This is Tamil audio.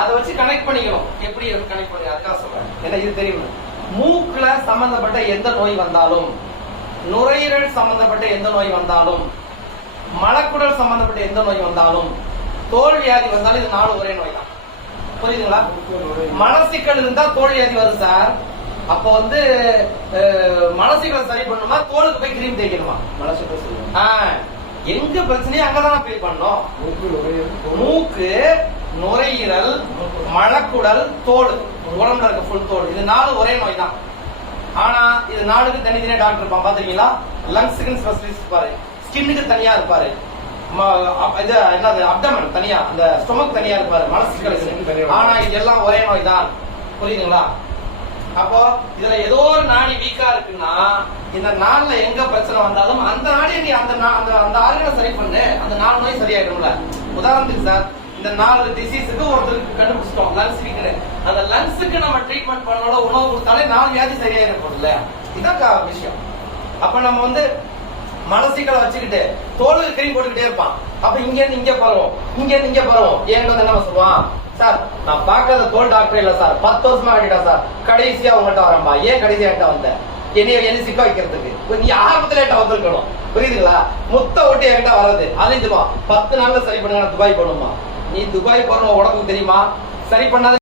அதை வச்சு கனெக்ட் பண்ணிக்கணும். எப்படி கனெக்ட் பண்ணி அதுக்காக சொல்றேன். ஏன்னா இது தெரியும்? மூக்குல சம்பந்தப்பட்ட எந்த நோய் வந்தாலும் நுரையீரல் சம்பந்தப்பட்ட எந்த நோய் வந்தாலும் மலக்குடல் சம்பந்தப்பட்ட எந்த நோய் வந்தாலும் தோல் வியாதி வந்தாலும் இது நாலு ஒரே நோய் தான். புரியுதுங்களா? மலசிக்கல் இருந்தா தோல் வியாதி வருது சார் அப்போ வந்து மலசிக்கலை சரி பண்ணணுமா தோலுக்கு போய் கிரீம் தேய்க்கணுமா? ஆ, எங்க பிரச்சனையோ அங்கதான் போய் பண்ணோம் மூக்கு மலக்குடல் தோல் உடம்புல இருக்க ஃபுல் தோல் இது நாலு ஒரே நோய் தான் ஆனா இது நாலுக்கு தனித்தனியா டாக்டர் இருப்பான். பாத்துருக்கீங்களா லங்ஸுக்கு ஸ்பெஷலிஸ்ட் இருப்பாரு. ஸ்கின்னுக்கு தனியா இருப்பாரு. இது என்னது அப்டமன் தனியா அந்த ஸ்டொமக் தனியா இருப்பாரு. மனசுக்கு ஆனா இது எல்லாம் ஒரே நோய் தான் புரியுதுங்களா? அப்போ இதுல ஏதோ ஒரு நாடி வீக்கா இருக்குன்னா இந்த நாள்ல எங்க பிரச்சனை வந்தாலும் அந்த நாடி நீ அந்த அந்த அந்த ஆர்கனை சரி பண்ணு. அந்த நாலு நோய் சரியாயிடும்ல. உதாரணத்துக்கு சார் இந்த நாலு டிசீஸுக்கு ஒருத்தருக்கு இருக்கும் லங்ஸ் அந்த லங்ஸுக்கு நம்ம ட்ரீட்மெண்ட் பண்ணோட உணவு கொடுத்தாலே நாலு வியாதி சரியாயிட இல்ல இதான் விஷயம். அப்ப நம்ம வந்து மனசிக்கலை வச்சுக்கிட்டு தோலுக்கு கிரீம் போட்டுக்கிட்டே இருப்பான். அப்ப இங்க இருந்து இங்க பரவும். இங்க இருந்து இங்க பரவும். ஏன் வந்து என்ன சொல்லுவான்? சார் நான் பார்க்காத தோல் டாக்டர் இல்ல சார். பத்து வருஷமா கட்டிட்டா சார். கடைசியா உங்கள்கிட்ட வரம்பா ஏன் கடைசியா என்கிட்ட வந்த? என்னைய என்ன சிக்க வைக்கிறதுக்கு. நீ ஆரம்பத்துல என்கிட்ட வந்திருக்கணும்? புரியுதுங்களா? முத்த ஓட்டி என்கிட்ட வர்றது. அதையும் சொல்லுவான். பத்து நாள்ல சரி பண்ணுங்க நான் துபாய் போகணுமா நீ துபாய் போறோம் உடம்புக்கு தெரியுமா? சரி பண்ணாத